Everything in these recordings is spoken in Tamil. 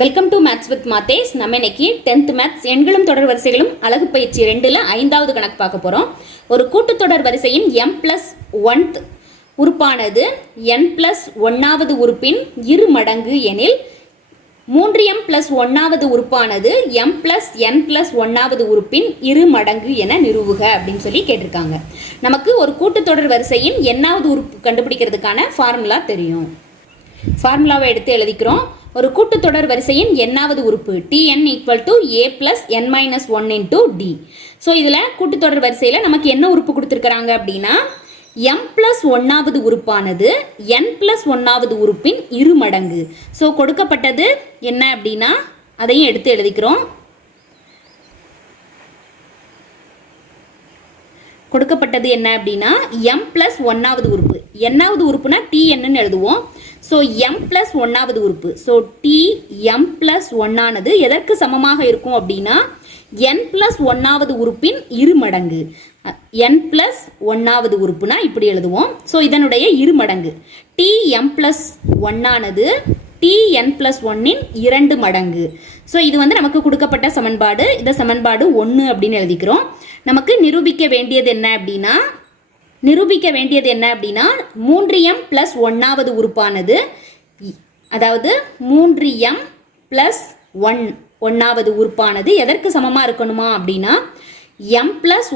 Welcome to maths with Mathesh நம்ம இன்னைக்கு டென்த் மேத்ஸ் எண்களும் தொடர் வரிசைகளும் அழகு பயிற்சி ரெண்டில் ஐந்தாவது கணக்கு பார்க்க போகிறோம் ஒரு கூட்டுத்தொடர் வரிசையின் எம் பிளஸ் ஒன்த் உறுப்பானது என் பிளஸ் ஒன்னாவது உறுப்பின் இரு மடங்கு எனில் மூன்று எம் பிளஸ் ஒன்னாவது உறுப்பானது எம் பிளஸ் என் பிளஸ் ஒன்னாவது உறுப்பின் இரு மடங்கு என நிறுவுக அப்படின்னு சொல்லி கேட்டிருக்காங்க. நமக்கு ஒரு கூட்டுத்தொடர் வரிசையின் என்னாவது உறுப்பு கண்டுபிடிக்கிறதுக்கான ஃபார்முலா தெரியும். ஃபார்முலாவை எடுத்து எழுதிக்கிறோம். ஒரு கூட்டுத்தொடர் வரிசையின் எண்ணாவது உறுப்பு T N equal to A plus N minus one into T so இதில் கூட்டுத்தொடர் வரிசையில் நமக்கு என்ன உறுப்பு கொடுத்துருக்குறாங்க அப்படின்னா எம் பிளஸ் ஒன்னாவது உறுப்பானது என் பிளஸ் ஒன்னாவது உறுப்பின் இரு மடங்கு. ஸோ கொடுக்கப்பட்டது என்ன அப்படின்னா அதையும் எடுத்து எழுதிக்கிறோம். கொடுக்கப்பட்டது என்ன அப்படின்னா எம் பிளஸ் ஒன்னாவது உறுப்பு. என்னாவது உறுப்புனா டி என்னன்னு எழுதுவோம். ஸோ எம் பிளஸ் ஒன்னாவது உறுப்பு. ஸோ டி எம் பிளஸ் ஒன்னானது எதற்கு சமமாக இருக்கும் அப்படின்னா என் பிளஸ் ஒன்னாவது உறுப்பின் இரு மடங்கு. என் பிளஸ் ஒன்னாவது உறுப்புனா இப்படி எழுதுவோம். ஸோ இதனுடைய இரு மடங்கு. டி எம் பிளஸ் ஒன்னானது டி என் பிளஸ் ஒன்னின் இரண்டு மடங்கு. ஸோ இது வந்து நமக்கு கொடுக்கப்பட்ட சமன்பாடு. இந்த சமன்பாடு ஒன்று அப்படின்னு எழுதிக்கிறோம். நமக்கு நிரூபிக்க வேண்டியது என்ன அப்படின்னா நிரூபிக்க வேண்டியது என்ன அப்படின்னா மூன்று எம் பிளஸ் ஒன்னாவது உறுப்பானது. அதாவது மூன்று எம் பிளஸ் ஒன் ஒன்னாவது உறுப்பானது எதற்கு சமமாக இருக்கணுமா அப்படின்னா எம் பிளஸ்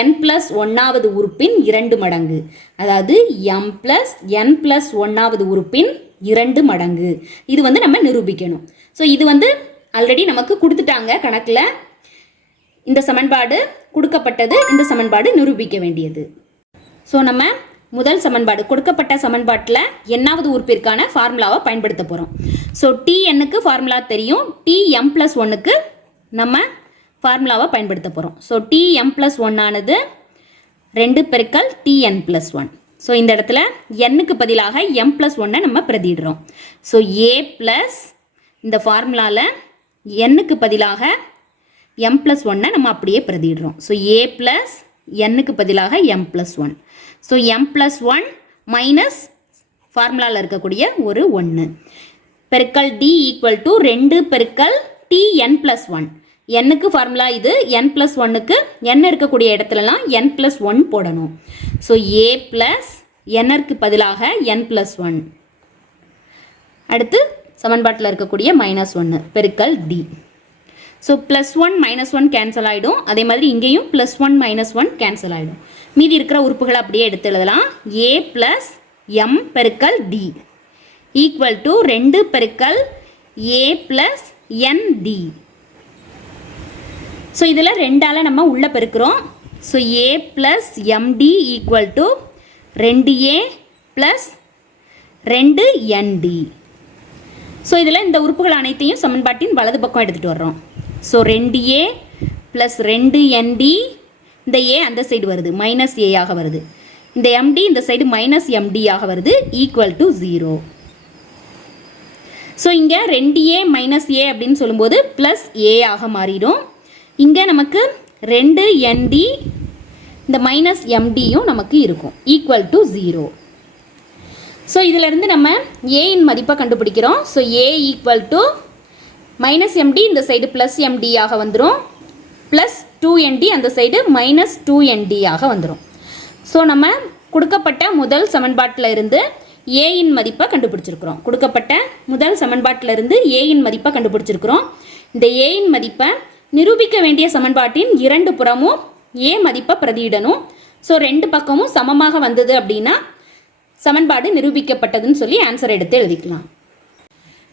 என் பிளஸ் ஒன்னாவது உறுப்பின் இரண்டு மடங்கு. அதாவது எம் பிளஸ் என் பிளஸ் ஒன்னாவது உறுப்பின் இரண்டு மடங்கு. இது வந்து நம்ம நிரூபிக்கணும். ஸோ இது வந்து ஆல்ரெடி நமக்கு கொடுத்துட்டாங்க கணக்கில். இந்த சமன்பாடு கொடுக்கப்பட்டது இந்த சமன்பாடு நிரூபிக்க வேண்டியது. ஸோ நம்ம முதல் சமன்பாடு கொடுக்கப்பட்ட சமன்பாட்டில் என்னாவது உறுப்பிற்கான ஃபார்முலாவை பயன்படுத்த போகிறோம் ஸோ டிஎன்னுக்கு ஃபார்முலா தெரியும்? டிஎம் ப்ளஸ் ஒன்னுக்கு நம்ம ஃபார்முலாவை பயன்படுத்த போகிறோம் ஸோ டிஎம் ப்ளஸ் ஒன்னானது ரெண்டு பெருக்கல் டிஎன் ப்ளஸ் ஒன் ஸோ இந்த இடத்துல எண்ணுக்கு பதிலாக எம் ப்ளஸ் ஒன்னை நம்ம பிரதிடுறோம் ஸோ ஏ ப்ளஸ் இந்த ஃபார்முலாவில் எண்ணுக்கு பதிலாக எம் ப்ளஸ் ஒன்னை நம்ம அப்படியே பிரதிடுறோம் ஸோ ஏ ப்ளஸ் எண்ணுக்கு பதிலாக M plus one so M plus one minus ஃபார்முலாவில் இருக்கக்கூடிய ஒரு ஒன்று பெருக்கல் டி ஈக்குவல் டு ரெண்டு பெருக்கல் டி என் ப்ளஸ் ஒன் என்னுக்கு ஃபார்முலா இது என் ப்ளஸ் ஒன்னுக்கு என் இருக்கக்கூடிய இடத்துலலாம் என் ப்ளஸ் ஒன் போடணும். ஸோ ஏ ப்ளஸ் எண்ணிற்கு பதிலாக என் ப்ளஸ் ஒன் அடுத்து சமன்பாட்டில் இருக்கக்கூடிய மைனஸ் ஒன்று பெருக்கல் T so plus one minus one cancel ஆகிடும் அதே மாதிரி இங்கேயும் plus one minus one cancel ஆகிடும் மீதி இருக்கிற உறுப்புகளை அப்படியே எடுத்து எழுதலாம். ஏ ப்ளஸ் எம் பெருக்கல் டி ஈக்குவல் டு ரெண்டு பெருக்கல் A plus N T so இதில் ரெண்டால் நம்ம உள்ளே பெருக்கிறோம். So A plus M T equal to ரெண்டு ஏ ப்ளஸ் ரெண்டு என்டி ஸோ இதில் இந்த உறுப்புகள் அனைத்தையும் சமன்பாட்டின் வலது பக்கம் எடுத்துகிட்டு வர்றோம். ஸோ ரெண்டு ஏ ப்ளஸ் ரெண்டு என்டி இந்த ஏ அந்த சைடு வருது. மைனஸ் ஏயாக வருது. இந்த எம்டி இந்த சைடு மைனஸ் எம்டி ஆக வருது. ஈக்குவல் டு ஜீரோ ஸோ இங்கே ரெண்டு ஏ மைனஸ் ஏ அப்படின்னு சொல்லும்போது ப்ளஸ் ஏ ஆக மாறிடும். இங்கே நமக்கு ரெண்டு என்டி இந்த மைனஸ் எம்டியும் நமக்கு இருக்கும். ஈக்குவல் டு ஜீரோ ஸோ இதிலிருந்து நம்ம ஏயின் மதிப்பை கண்டுபிடிக்கிறோம். So A equal to minus M T இந்த சைடு ப்ளஸ் எம்டி ஆக வந்துடும் ப்ளஸ் டூ என்டி அந்த சைடு மைனஸ் டூ என்டியாக ஆக வந்துடும் ஸோ நம்ம கொடுக்கப்பட்ட முதல் சமன்பாட்டில் இருந்து ஏயின் மதிப்பை கண்டுபிடிச்சிருக்கிறோம். கொடுக்கப்பட்ட முதல் சமன்பாட்டில் இருந்து ஏயின் மதிப்பை கண்டுபிடிச்சிருக்கிறோம். இந்த ஏயின் மதிப்பை நிரூபிக்க வேண்டிய சமன்பாட்டின் இரண்டு புறமும் ஏ மதிப்பை பிரதியிடணும். ஸோ ரெண்டு பக்கமும் சமமாக வந்தது அப்படின்னா சமன்பாடு நிரூபிக்கப்பட்டதுன்னு சொல்லி ஆன்சர் எடுத்து எழுதிக்கலாம்.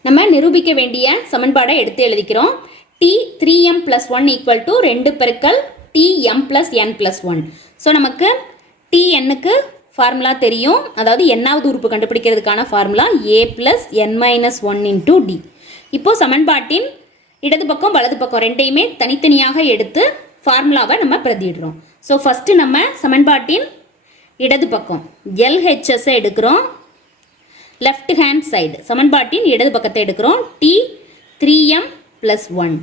நம்ம நிரூபிக்க வேண்டிய சமன்பாடை எடுத்து எழுதிக்கிறோம். T three M plus one equal to ரெண்டு பெருக்கல் T M plus N plus one so நமக்கு டி என்னுக்கு ஃபார்முலா தெரியும். அதாவது என்னாவது உறுப்பு கண்டுபிடிக்கிறதுக்கான formula A plus N minus one into T இப்போ சமன்பாட்டின் இடது பக்கம் வலது பக்கம் ரெண்டையுமே தனித்தனியாக எடுத்து ஃபார்முலாவை நம்ம பிரதிடுறோம் ஸோ ஃபஸ்ட்டு நம்ம சமன்பாட்டின் இடது பக்கம் எல்ஹெச்எஸ்ஸை எடுக்கிறோம். லெஃப்ட் ஹேண்ட் சைடு சமன்பாட்டின் இடது பக்கத்தை எடுக்கிறோம். T three M plus one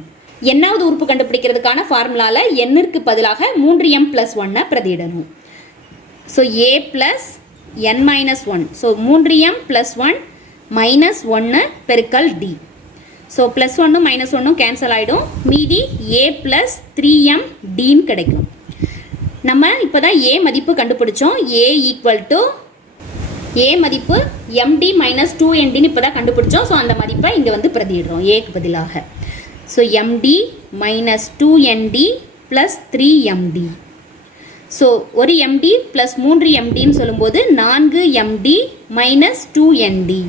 என்னாவது உறுப்பு கண்டுபிடிக்கிறதுக்கான ஃபார்முலாவில் எண்ணிற்கு பதிலாக மூன்று எம் ப்ளஸ் ஒன்னை பிரதியிடணும். So A plus N minus one so மூன்று எம் ப்ளஸ் ஒன் மைனஸ் ஒன்று பெருக்கல் டி ஸோ ப்ளஸ் ஒன்றும் மைனஸ் ஒன்றும் கேன்சல் ஆகிடும் மீதி ஏ ப்ளஸ் த்ரீ எம் டின்னு கிடைக்கும். நம்ம இப்போ தான் ஏ மதிப்பு கண்டுபிடிச்சோம். ஏ ஈக்குவல் டு ஏ மதிப்பு எம்டி மைனஸ் டூ என்டின்னு இப்போ தான் கண்டுபிடிச்சோம். ஸோ அந்த மதிப்பை இங்கே வந்து பிரதிடுறோம் ஏக்கு பதிலாக. So M T minus two N T plus three M T so ஒரு எம்டி ப்ளஸ் மூன்று எம்டின்னு சொல்லும்போது நான்கு எம்டி மைனஸ் டூ என்டி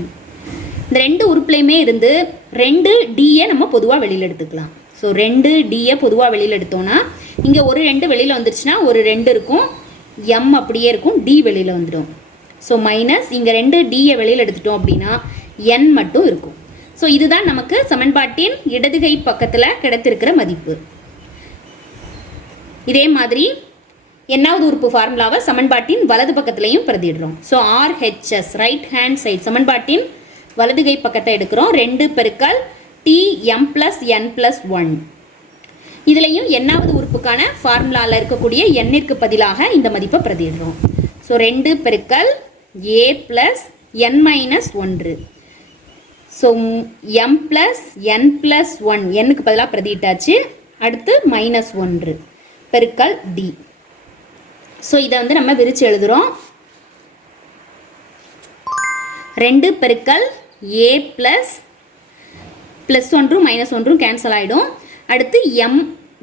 இந்த ரெண்டு உறுப்புலையுமே இருந்து ரெண்டு டியை நம்ம பொதுவாக வெளியில் எடுத்துக்கலாம். ஸோ ரெண்டு டியை பொதுவாக வெளியில் எடுத்தோம்னா இங்கே ஒரு ரெண்டு வெளியில் வந்துருச்சுன்னா ஒரு ரெண்டு இருக்கும். எம் அப்படியே இருக்கும் டி வெளியில் வந்துடும். ஸோ மைனஸ் இங்கே ரெண்டு டியை வெளியில் எடுத்துட்டோம் அப்படின்னா என் மட்டும் இருக்கும். ஸோ இதுதான் நமக்கு சமன்பாட்டின் இடதுகை பக்கத்தில் கிடைத்திருக்கிற மதிப்பு. இதே மாதிரி என்னாவது உறுப்பு ஃபார்முலாவை சமன்பாட்டின் வலது பக்கத்துலையும் பிரதிடுறோம் so RHS right hand side சமன்பாட்டின் வலதுகை பக்கத்தை எடுக்கிறோம். ரெண்டு பெருக்கல் T M plus N plus one இதுலேயும் என்னாவது உறுப்புக்கான ஃபார்முலாவில் இருக்கக்கூடிய எண்ணிற்கு பதிலாக இந்த மதிப்பை பிரதிடுறோம் ஸோ ரெண்டு பெருக்கல் ஏ ப்ளஸ் என் மைனஸ் ஒன்று. So M plus N plus one எண்ணுக்கு பதிலாக பிரதியிட்டாச்சு. அடுத்து மைனஸ் ஒன்று. பெருக்கல் டி ஸோ இதை வந்து நம்ம விரிச்சு எழுதுகிறோம் ரெண்டு பெருக்கல் ஏ ப்ளஸ் ப்ளஸ் ஒன்றும் மைனஸ் ஒன்றும் கேன்சல் ஆகிடும் அடுத்து எம்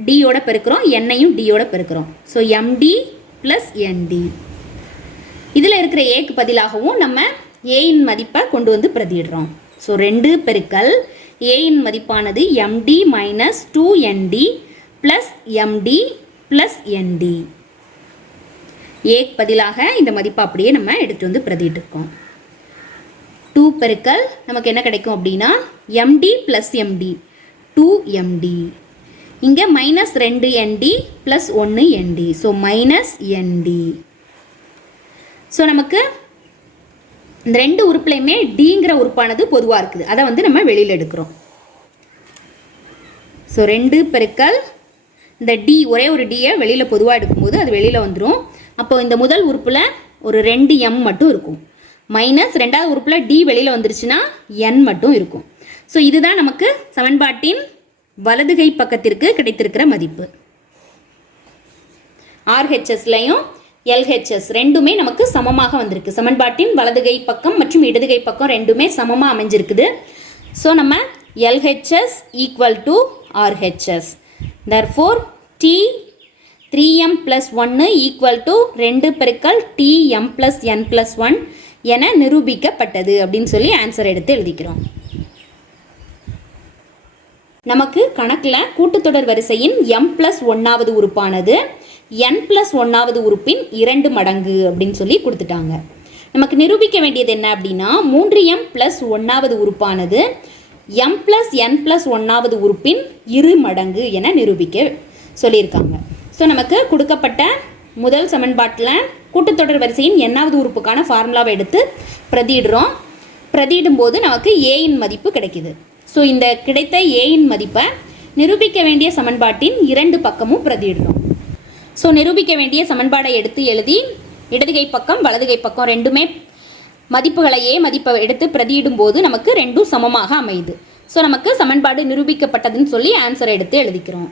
டியோட பெருக்கிறோம். என்னையும் டியோட பெருக்கிறோம். So M T plus N T இதில் இருக்கிற ஏக்கு பதிலாகவும் நம்ம ஏயின் மதிப்பை கொண்டு வந்து பிரதிடுறோம் ஸோ ரெண்டு பெருக்கல் ஏயின் மதிப்பானது M T minus two N T plus M T plus N T ஏக்கு பதிலாக இந்த மதிப்பை அப்படியே நம்ம எடுத்து வந்து பிரதிட்டுருக்கோம் டூ பெருக்கல் நமக்கு என்ன கிடைக்கும் அப்படின்னா M T plus M T two M T இங்கே மைனஸ் ரெண்டு என்டி ப்ளஸ் ஒன்று N T so minus N T so நமக்கு இந்த ரெண்டு உறுப்புலையுமே டிங்கிற உறுப்பானது பொதுவாக இருக்குது. அதை வந்து நம்ம வெளியில் எடுக்கிறோம். ஸோ ரெண்டு பெருக்கல் இந்த டி ஒரே ஒரு டியை வெளியில் பொதுவாக எடுக்கும்போது அது வெளியில் வந்துடும் அப்போ இந்த முதல் உறுப்பில் ஒரு ரெண்டு எம் மட்டும் இருக்கும். மைனஸ் ரெண்டாவது உறுப்பில் டி வெளியில் வந்துருச்சுன்னா என் மட்டும் இருக்கும். ஸோ இதுதான் நமக்கு சமன்பாட்டின் வலதுகை பக்கத்திற்கு கிடைத்திருக்கிற மதிப்பு. ஆர்ஹெச்எஸ்லையும் எல்ஹெச்எஸ் ரெண்டுமே நமக்கு சமமாக வந்திருக்கு. சமன்பாட்டின் வலதுகை பக்கம் மற்றும் இடதுகை பக்கம் ரெண்டுமே சமமாக அமைஞ்சிருக்குது. ஸோ நம்ம LHS equal to RHS therefore T three M plus ஒன்று ஈக்குவல் டு ரெண்டு பெருக்கல் T M plus N plus one என நிரூபிக்கப்பட்டது அப்படின்னு சொல்லி ஆன்சர் எடுத்து எழுதிக்கிறோம். நமக்கு கணக்கில் கூட்டுத்தொடர் வரிசையின் எம் ப்ளஸ் ஒன்றாவது உறுப்பானது. என் ப்ளஸ் ஒன்றாவது உறுப்பின் இரண்டு மடங்கு அப்படின்னு சொல்லி கொடுத்துட்டாங்க. நமக்கு நிரூபிக்க வேண்டியது என்ன அப்படின்னா மூன்று எம் ப்ளஸ் ஒன்றாவது உறுப்பானது எம் ப்ளஸ் என் ப்ளஸ் ஒன்றாவது உறுப்பின் இரு மடங்கு என நிரூபிக்க சொல்லியிருக்காங்க. ஸோ நமக்கு கொடுக்கப்பட்ட முதல் சமன்பாட்டில் கூட்டத்தொடர் வரிசையின் எண்ணாவது உறுப்புக்கான ஃபார்முலாவை எடுத்து பிரதியிடுறோம். பிரதியிடும்போது நமக்கு ஏயின் மதிப்பு கிடைக்குது. ஸோ இந்த கிடைத்த ஏயின் மதிப்பை நிரூபிக்க வேண்டிய சமன்பாட்டின் இரண்டு பக்கமும் பிரதியிடுறோம். ஸோ நிரூபிக்க வேண்டிய சமன்பாடை எடுத்து எழுதி இடதுகை பக்கம் வலதுகை பக்கம் ரெண்டுமே மதிப்புகளை ஏ மதிப்பை எடுத்து பிரதியிடும் போது நமக்கு ரெண்டும் சமமாக அமையுது. ஸோ நமக்கு சமன்பாடு நிரூபிக்கப்பட்டதுன்னு சொல்லி ஆன்சரை எடுத்து எழுதிக்கிறோம்.